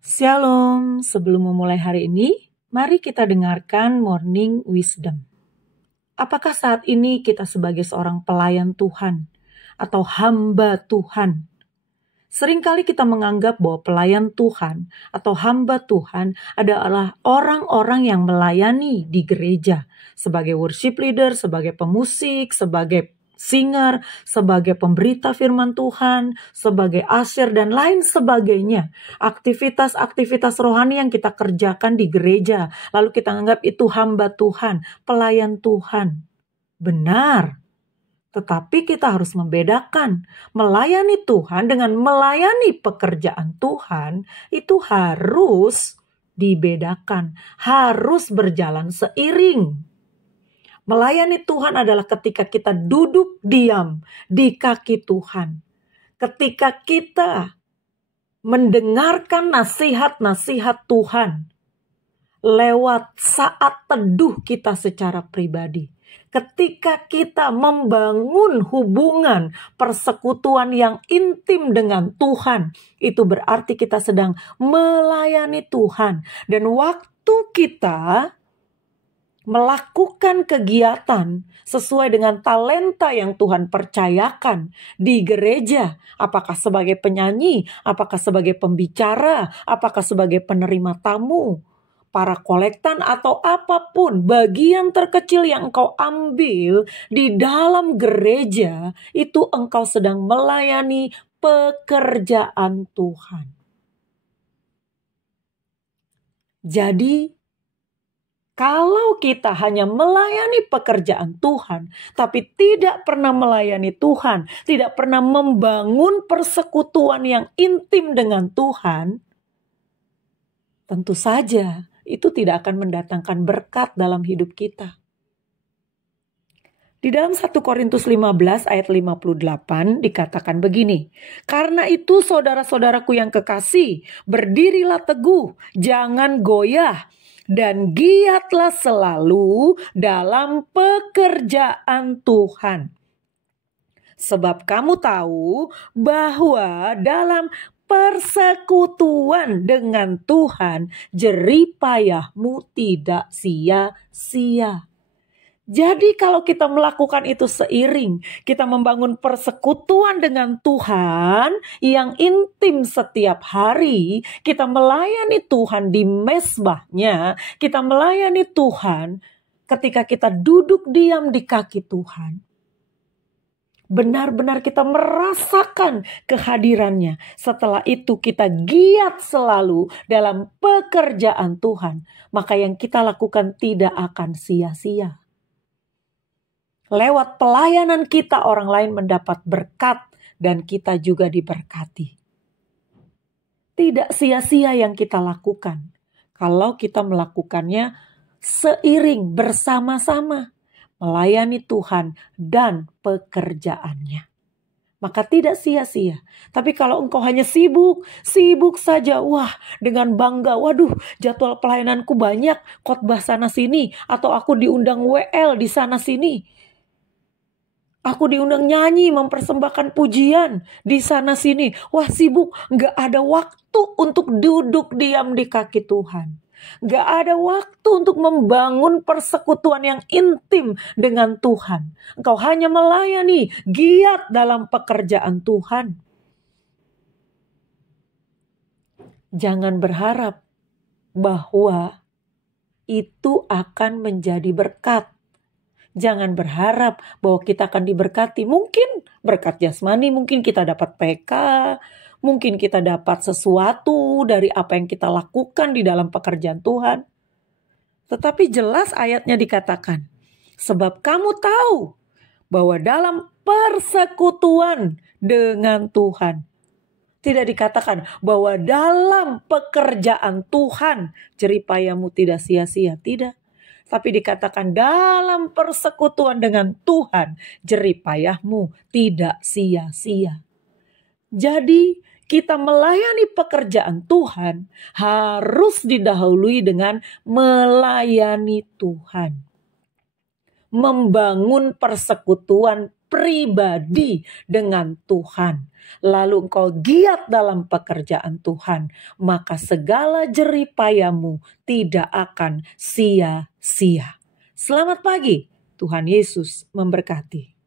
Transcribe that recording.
Shalom, sebelum memulai hari ini, mari kita dengarkan Morning Wisdom. Apakah saat ini kita sebagai seorang pelayan Tuhan atau hamba Tuhan? Seringkali kita menganggap bahwa pelayan Tuhan atau hamba Tuhan adalah orang-orang yang melayani di gereja sebagai worship leader, sebagai pemusik, sebagai singer, sebagai pemberita firman Tuhan, sebagai asyir dan lain sebagainya. Aktivitas-aktivitas rohani yang kita kerjakan di gereja, lalu kita anggap itu hamba Tuhan, pelayan Tuhan. Benar. Tetapi kita harus membedakan. Melayani Tuhan dengan melayani pekerjaan Tuhan itu harus dibedakan. Harus berjalan seiring. Melayani Tuhan adalah ketika kita duduk diam di kaki Tuhan. Ketika kita mendengarkan nasihat-nasihat Tuhan lewat saat teduh kita secara pribadi. Ketika kita membangun hubungan persekutuan yang intim dengan Tuhan, itu berarti kita sedang melayani Tuhan. Dan waktu kita melakukan kegiatan sesuai dengan talenta yang Tuhan percayakan di gereja, apakah sebagai penyanyi, apakah sebagai pembicara, apakah sebagai penerima tamu, para kolektan atau apapun, bagian terkecil yang engkau ambil di dalam gereja, itu engkau sedang melayani pekerjaan Tuhan. Jadi, kalau kita hanya melayani pekerjaan Tuhan, tapi tidak pernah melayani Tuhan, tidak pernah membangun persekutuan yang intim dengan Tuhan, tentu saja itu tidak akan mendatangkan berkat dalam hidup kita. Di dalam 1 Korintus 15 ayat 58 dikatakan begini, "Karena itu saudara-saudaraku yang kekasih, berdirilah teguh, jangan goyah, dan giatlah selalu dalam pekerjaan Tuhan. Sebab kamu tahu bahwa dalam persekutuan dengan Tuhan, jerih payahmu tidak sia-sia." Jadi kalau kita melakukan itu seiring, kita membangun persekutuan dengan Tuhan yang intim setiap hari, kita melayani Tuhan di mezbahnya, kita melayani Tuhan ketika kita duduk diam di kaki Tuhan. Benar-benar kita merasakan kehadirannya. Setelah itu kita giat selalu dalam pekerjaan Tuhan. Maka yang kita lakukan tidak akan sia-sia. Lewat pelayanan kita orang lain mendapat berkat dan kita juga diberkati. Tidak sia-sia yang kita lakukan. Kalau kita melakukannya seiring bersama-sama. Melayani Tuhan dan pekerjaannya. Maka tidak sia-sia. Tapi kalau engkau hanya sibuk saja. Wah, dengan bangga. Waduh, jadwal pelayananku banyak. Khotbah sana sini. Atau aku diundang WL di sana sini. Aku diundang nyanyi, mempersembahkan pujian di sana sini. Wah, sibuk. Gak ada waktu untuk duduk diam di kaki Tuhan. Gak ada waktu untuk membangun persekutuan yang intim dengan Tuhan. Engkau hanya melayani, giat dalam pekerjaan Tuhan. Jangan berharap bahwa itu akan menjadi berkat. Jangan berharap bahwa kita akan diberkati. Mungkin berkat jasmani, mungkin kita dapat PK, mungkin kita dapat sesuatu dari apa yang kita lakukan di dalam pekerjaan Tuhan. Tetapi jelas ayatnya dikatakan, sebab kamu tahu bahwa dalam persekutuan dengan Tuhan. Tidak dikatakan bahwa dalam pekerjaan Tuhan jerih payahmu tidak sia-sia. Tidak. Tapi dikatakan dalam persekutuan dengan Tuhan, jerih payahmu tidak sia-sia. Jadi kita melayani pekerjaan Tuhan harus didahului dengan melayani Tuhan. Membangun persekutuan pribadi dengan Tuhan, lalu engkau giat dalam pekerjaan Tuhan, maka segala jerih payahmu tidak akan sia-sia. Selamat pagi, Tuhan Yesus memberkati.